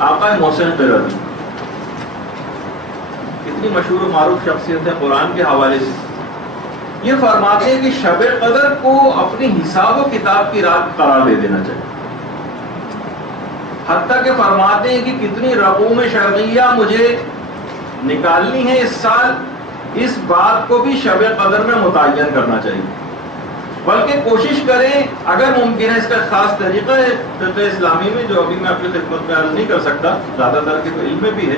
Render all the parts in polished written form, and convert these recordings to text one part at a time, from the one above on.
آقا محسن قرظی کتنی مشہور و معروف شخصیت ہے قرآن کے حوالے سے. یہ فرماتے ہیں کہ شب قدر کو اپنی حساب و کتاب کی رات قرار دے دینا چاہیے. حتیٰ کہ فرماتے ہیں کہ کتنی رقوم شرعیہ مجھے نکالنی ہے اس سال، اس بات کو بھی شب قدر میں متعین کرنا چاہیے. بلکہ کوشش کریں، اگر ممکن ہے، اس کا خاص طریقہ ہے فقہ اسلامی میں جو ابھی میں اپنی خدمت میں عرض نہیں کر سکتا، زیادہ تر کے تو علم میں بھی ہے،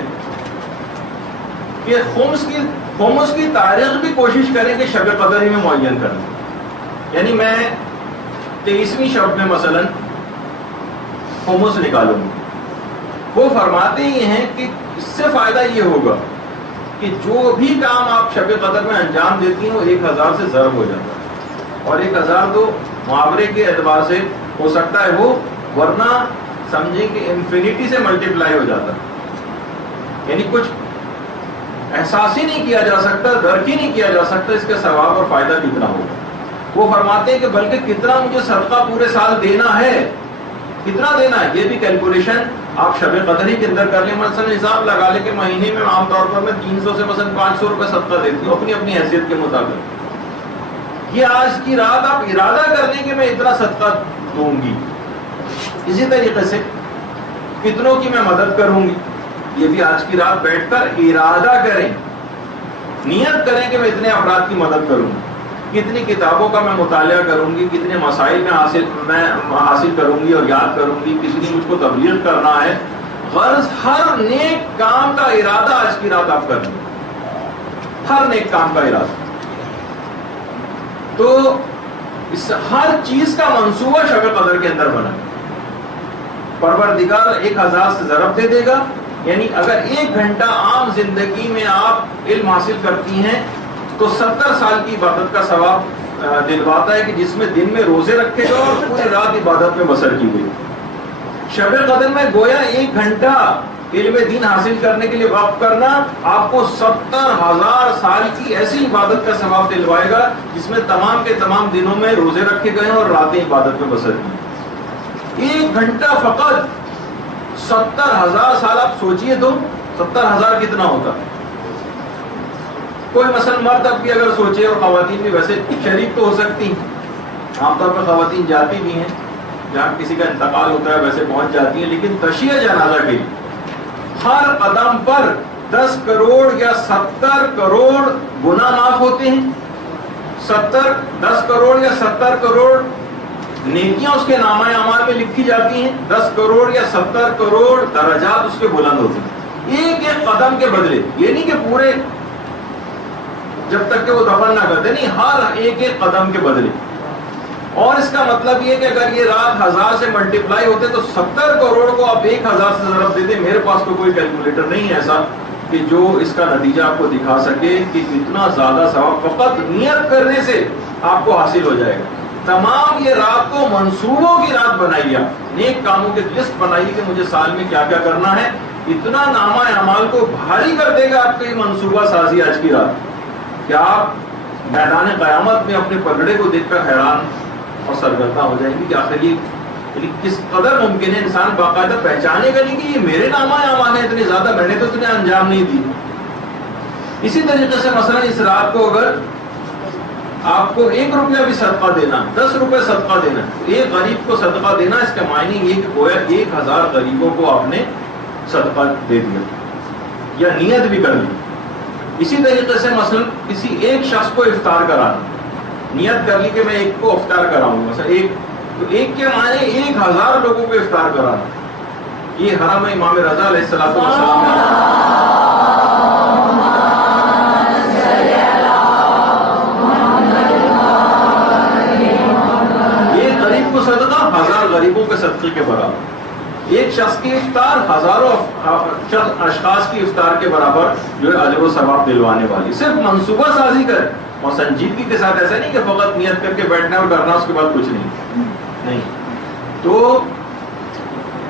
کہ خمس کی تاریخ بھی کوشش کریں کہ شب قدر ہی میں معین کریں. یعنی میں 23ویں شب میں مثلا خمس نکالوں گی. وہ فرماتے ہی ہیں کہ اس سے فائدہ یہ ہوگا کہ جو بھی کام آپ شب قدر میں انجام دیتی ہیں وہ 1000 سے ضرب ہو جاتا ہے، اور 1000 تو محاورے کے اعتبار سے ہو سکتا ہے وہ، ورنہ سمجھیں کہ انفینٹی سے ملٹیپلائی ہو جاتا ہے. یعنی کچھ احساس ہی نہیں کیا جا سکتا، درک ہی نہیں کیا جا سکتا اس کا ثواب اور فائدہ کتنا ہوگا. وہ فرماتے ہیں کہ بلکہ کتنا مجھے صدقہ پورے سال دینا ہے، کتنا دینا ہے، یہ بھی کیلکولیشن آپ شب قدر ہی کے اندر کر لیں. مثلا حساب لگا لیں کہ مہینے میں عام طور پر میں 300 سے مثلا 500 روپے صدقہ دیتی ہوں اپنی اپنی حیثیت کے مطابق. یہ آج کی رات آپ ارادہ کر لیں کہ میں اتنا صدقہ دوں گی. اسی طریقے سے کتنوں کی میں مدد کروں گی، یہ بھی آج کی رات بیٹھ کر ارادہ کریں، نیت کریں کہ میں اتنے افراد کی مدد کروں گی، کتنی کتابوں کا میں مطالعہ کروں گی، کتنے مسائل میں حاصل کروں گی اور یاد کروں گی، کسی نے مجھ کو تبلیغ کرنا ہے. غرض ہر نیک کام کا ارادہ آج کی رات آپ کر لیں، ہر نیک کام کا ارادہ. تو اس ہر چیز کا منصوبہ شب قدر کے اندر بنا. پروردگار 1000 سے ضرب دے دے گا. یعنی اگر 1 گھنٹہ عام زندگی میں آپ علم حاصل کرتی ہیں تو 70 سال کی عبادت کا ثواب دلواتا ہے، کہ جس میں دن میں روزے رکھے گا اور پوری رات عبادت میں بسر کی گئی. شب قدر میں گویا 1 گھنٹہ علم دین حاصل کرنے کے لیے وقف کرنا آپ کو 70,000 سال کی ایسی عبادت کا ثواب دلوائے گا جس میں تمام کے تمام دنوں میں روزے رکھے گئے اور راتیں عبادت میں بسر کی. 1 گھنٹہ فقط 70,000 سال. آپ سوچئے تو 70,000 کتنا ہوتا. کوئی مثلا مرد اب بھی اگر سوچے، اور خواتین بھی ویسے شریک تو ہو سکتی ہیں، عام طور پر خواتین جاتی بھی ہیں جہاں کسی کا انتقال ہوتا ہے ویسے پہنچ جاتی ہیں، لیکن تشییع جنازہ کے لیے ہر قدم پر 10 کروڑ یا 70 کروڑ گناہ معاف ہوتے ہیں. 10 کروڑ یا 70 کروڑ نیکیاں اس کے نامہ اعمال میں لکھی جاتی ہیں. 10 کروڑ یا 70 کروڑ درجات اس کے بلند ہوتے ہیں ایک ایک قدم کے بدلے. یہ نہیں کہ پورے جب تک کہ وہ دفن نہ کرتے، نہیں، ہر ایک ایک قدم کے بدلے. اور اس کا مطلب یہ کہ اگر یہ رات 1000 سے ملٹیپلائی ہوتے تو 70 کروڑ کو آپ 1000 سے ضرب دے دیں. میرے پاس تو کوئی کیلکولیٹر نہیں ہے ایسا کہ جو اس کا نتیجہ آپ کو دکھا سکے کہ کتنا زیادہ ثواب فقط نیت کرنے سے آپ کو حاصل ہو جائے گا. تمام یہ رات کو منصوبوں کی رات بنائیے، نیک کاموں کی لسٹ بنائیے کہ مجھے سال میں کیا کیا کرنا ہے. اتنا نامہ اعمال کو بھاری کر دے گا آپ کی منصوبہ سازی آج کی رات کہ آپ میدان قیامت میں اپنے پگڑے کو دیکھ کر حیران اور سرگردہ ہو جائیں گے کہ آخر یہ کس قدر ممکن ہے انسان باقاعدہ پہچانے گا نہیں کہ یہ میرے نامہ اعمال ہیں اتنے زیادہ، میں نے تو اتنے انجام نہیں دی. اسی طریقے سے مثلا اس رات کو اگر آپ کو 1 روپیہ بھی صدقہ دینا، 10 روپے صدقہ دینا، ایک غریب کو صدقہ دینا، اس کا معنی یہ کہ گویا 1000 غریبوں کو آپ نے صدقہ دے دیا یا نیت بھی کر لی. اسی طریقے سے مثلا کسی ایک شخص کو افطار کرانا، نیت کر لی کہ میں ایک کو افطار کراؤں گا، مثلا ایک کے معنی 1000 لوگوں کو افطار کرانا. یہ حرم امام رضا علیہ السلام ایک غریب کو صدقہ 1000 غریبوں کے صدقے کے برابر. ایک شخص کی افطار ہزاروں اشخاص کی افطار کے برابر جو ہے اجر و ثواب دلوانے والی. صرف منصوبہ سازی کر اور سنجیدگی کے ساتھ، ایسا نہیں کہ فقط نیت کر کے بیٹھنا اور ڈرنا اس کے بعد کچھ نہیں. تو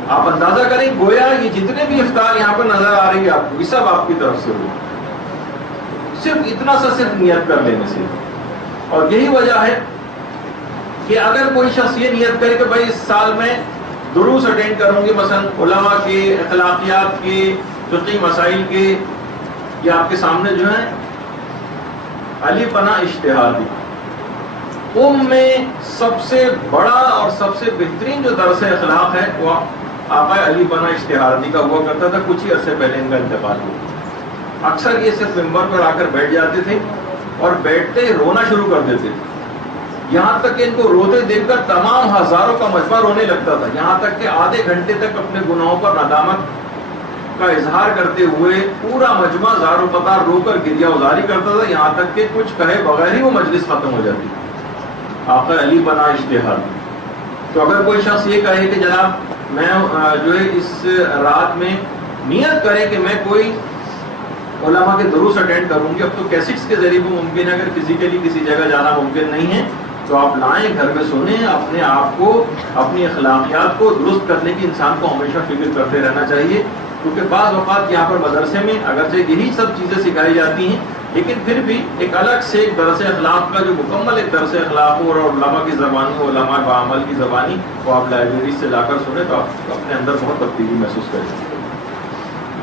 آپ اندازہ کریں گویا یہ جتنے بھی افطار یہاں پر نظر آ رہی ہے آپ کو، یہ سب آپ کی طرف سے ہو، صرف اتنا سا صرف نیت کر لینے سے. اور یہی وجہ ہے کہ اگر کوئی شخص یہ نیت کرے کہ بھائی اس سال میں دروس اٹینڈ کروں گی مثلا علماء کے، اخلاقیات کے، فقہی مسائل کے، یہ آپ کے سامنے جو ہیں علی پناہ اجتہادی. میں سب سے بڑا اور سب سے بہترین جو درس اخلاق ہے وہ آقا علی پناہ اجتہادی کا ہوا کرتا تھا. کچھ ہی عرصے پہلے ان کا انتقال ہوا. اکثر یہ صرف ممبر پر آ کر بیٹھ جاتے تھے اور بیٹھتے ہی رونا شروع کر دیتے تھے. یہاں تک کہ ان کو روتے دیکھ کر تمام ہزاروں کا مجمع رونے لگتا تھا. یہاں تک کہ آدھے گھنٹے تک اپنے گناہوں پر ندامت کا اظہار کرتے ہوئے پورا مجمع زار و قطار رو کر گریہ ازاری کرتا تھا. یہاں تک کہ کچھ کہے بغیر ہی وہ مجلس ختم ہو جاتی. آقا علی پناہ اجتہادی. تو اگر کوئی شخص یہ کہے کہ جناب میں جو ہے اس رات میں نیت کرے کہ میں کوئی علماء کے دروس اٹینڈ کروں گی، اب تو کیسٹس کے ذریعے بھی ممکن ہے، اگر فزیکلی کسی جگہ جانا ممکن نہیں ہے تو آپ لائیں، گھر میں سنیں. اپنے آپ کو، اپنی اخلاقیات کو درست کرنے کی انسان کو ہمیشہ فکر کرتے رہنا چاہیے. کیونکہ بعض اوقات یہاں پر مدرسے میں اگرچہ یہی سب چیزیں سکھائی جاتی ہیں، لیکن پھر بھی ایک الگ سے ایک درس اخلاق کا جو مکمل ایک درس اخلاق ہو اور علماء کی زبانی ہو، علماء بعمل کی زبانی، وہ آپ لائبریری سے لا کر سنیں تو آپ اپنے اندر بہت تبدیلی محسوس کریں.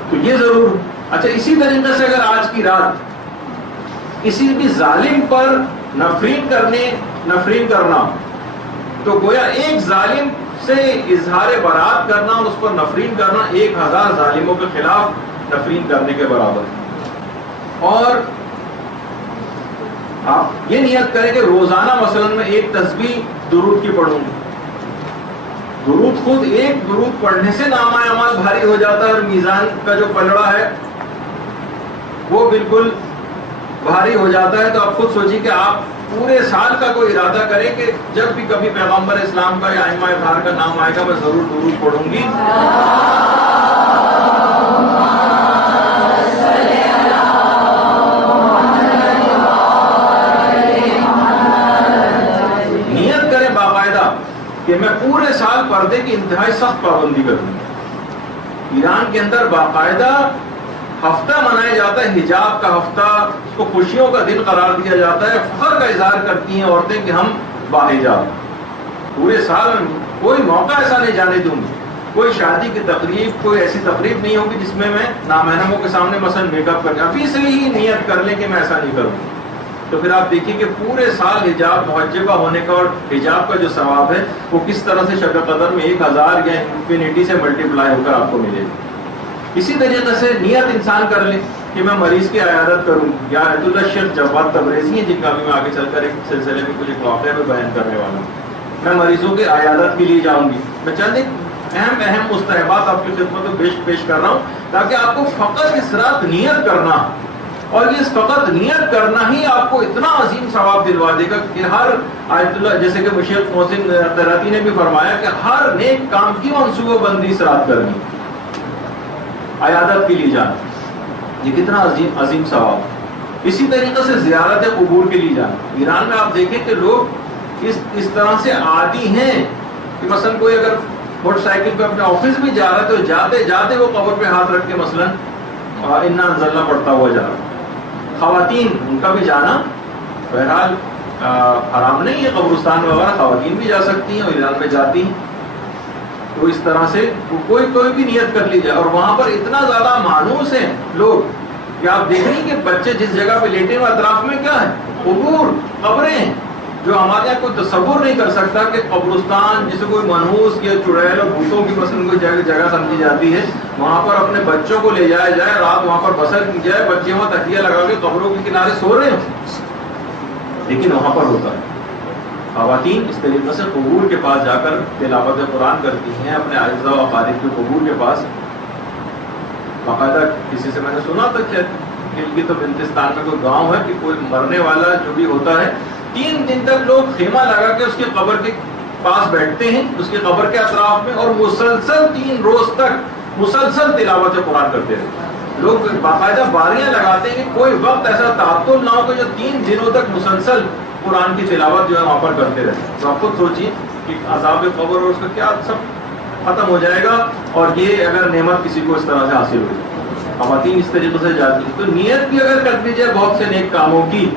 تو یہ ضرور. اچھا، اسی طریقے سے اگر آج کی رات کسی بھی ظالم پر نفرین کرنا تو گویا ایک ظالم سے اظہار برات کرنا اور اس پر نفرین کرنا 1000 ظالموں کے خلاف نفرین کرنے کے برابر. اور آپ یہ نیت کریں کہ روزانہ مثلا میں ایک تسبیح درود کی پڑھوں گی. درود خود ایک درود پڑھنے سے نامہ اعمال بھاری ہو جاتا ہے اور میزان کا جو پلڑا ہے وہ بالکل بھاری ہو جاتا ہے. تو آپ خود سوچیے کہ آپ پورے سال کا کوئی ارادہ کریں کہ جب بھی کبھی پیغمبر اسلام کا یا ائمہ اطہار کا نام آئے گا میں ضرور درود پڑھوں گی. نیت کریں باقاعدہ کہ میں پورے سال پردے کی انتہائی سخت پابندی کروں گی. ایران کے اندر باقاعدہ ہفتہ منایا جاتا ہے، حجاب کا ہفتہ، اس کو خوشیوں کا دن قرار دیا جاتا ہے. فخر کا اظہار کرتی ہیں عورتیں کہ ہم باحجاب. پورے سال کوئی موقع ایسا نہیں جانے دوں گی، کوئی شادی کی تقریب، کوئی ایسی تقریب نہیں ہوگی جس میں میں نامحرموں کے سامنے مثلا میک اپ کرنے. ابھی سے ہی نیت کر لیں کہ میں ایسا نہیں کروں. تو پھر آپ دیکھیے کہ پورے سال حجاب محجبہ ہونے کا اور حجاب کا جو ثواب ہے وہ کس طرح سے شب قدر میں 1000 یا انفینٹی سے ملٹیپلائی ہو کر آپ کو ملے گا. اسی طریقے سے نیت انسان کر لے کہ میں مریض کی عیادت کروں. یا عید اللہ شیخ جواد تبریزی ہیں جن کا بھی میں آگے چل کر ایک سلسلے میں کچھ ایک واقعہ میں بیان کرنے والا ہوں. میں مریضوں کی عیادت کے لیے جاؤں گی. میں چند ایک اہم مستحبات آپ کی خدمت میں پیش کر رہا ہوں تاکہ آپ کو فقط اس رات نیت کرنا، اور یہ فقط نیت کرنا ہی آپ کو اتنا عظیم ثواب دلوا دے گا کہ ہر آیت اللہ، جیسے کہ مشیخ محسن قراتی نے بھی فرمایا کہ ہر نیک کام کی منصوبہ بندی اس رات کرنی. عیادت کے لیے جانا یہ کتنا عظیم ثواب. اسی طریقے سے زیارت قبور کے لیے جانا. ایران میں آپ دیکھیں کہ لوگ اس طرح سے عادی ہیں کہ مثلا کوئی اگر موٹر سائیکل پہ اپنے آفس بھی جا رہا ہے تو جاتے جاتے وہ قبر پہ ہاتھ رکھ کے مثلا انا انزلنا پڑھتا ہوا جا رہا. خواتین ان کا بھی جانا بہرحال حرام نہیں ہے، قبرستان وغیرہ خواتین بھی جا سکتی ہیں اور ایران میں جاتی ہیں. تو اس طرح سے کوئی بھی نیت کر لی جائے. اور وہاں پر اتنا زیادہ مانوس ہیں لوگ کہ آپ دیکھ رہے ہیں کہ بچے جس جگہ پہ لیٹے ہوئے اطراف میں کیا ہے، قبور، قبریں، جو ہمارے یہاں کوئی تصور نہیں کر سکتا کہ قبرستان جسے کوئی منحوس یا چڑیل اور بھوتوں کی مثلا کوئی جگہ سمجھی جاتی ہے، وہاں پر اپنے بچوں کو لے جایا جائے، رات وہاں پر بسر کی جائے، بچے وہاں تکیہ لگا کے قبروں کے کنارے سو رہے ہیں، لیکن وہاں پر ہوتا ہے. خواتین اس طریقے سے قبور کے پاس جا کر تلاوت قرآن کرتی ہیں، اپنے اعزاء و اقارب کے قبور کے پاس. باقاعدہ کسی سے میں نے سنا تھا کہ گلگت و بلتستان میں کوئی گاؤں ہے کہ کوئی مرنے والا جو بھی ہوتا ہے 3 دن تک لوگ خیمہ لگا کے اس کی قبر کے پاس بیٹھتے ہیں، اس کی قبر کے اطراف میں، اور مسلسل 3 روز تک مسلسل تلاوت قرآن کرتے رہتے ہیں. لوگ باقاعدہ باریاں لگاتے ہیں کہ کوئی وقت ایسا تعطل نہ ہو کہ جو 3 دنوں تک مسلسل قرآن کی تلاوت جو ہے وہاں پر کرتے رہتے ہیں. تو آپ خود سوچیے کہ عذاب قبر اور اس کا کیا سب ختم ہو جائے گا، اور یہ اگر نعمت کسی کو اس طرح سے حاصل ہو جائے. خواتین اس طریقے سے جاتی ہیں. تو نیت بھی اگر کر لیجیے بہت سے نیک کاموں کی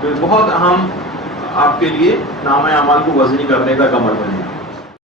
تو بہت اہم آپ کے لیے نامہ اعمال کو وزنی کرنے کا عمل بنے گا.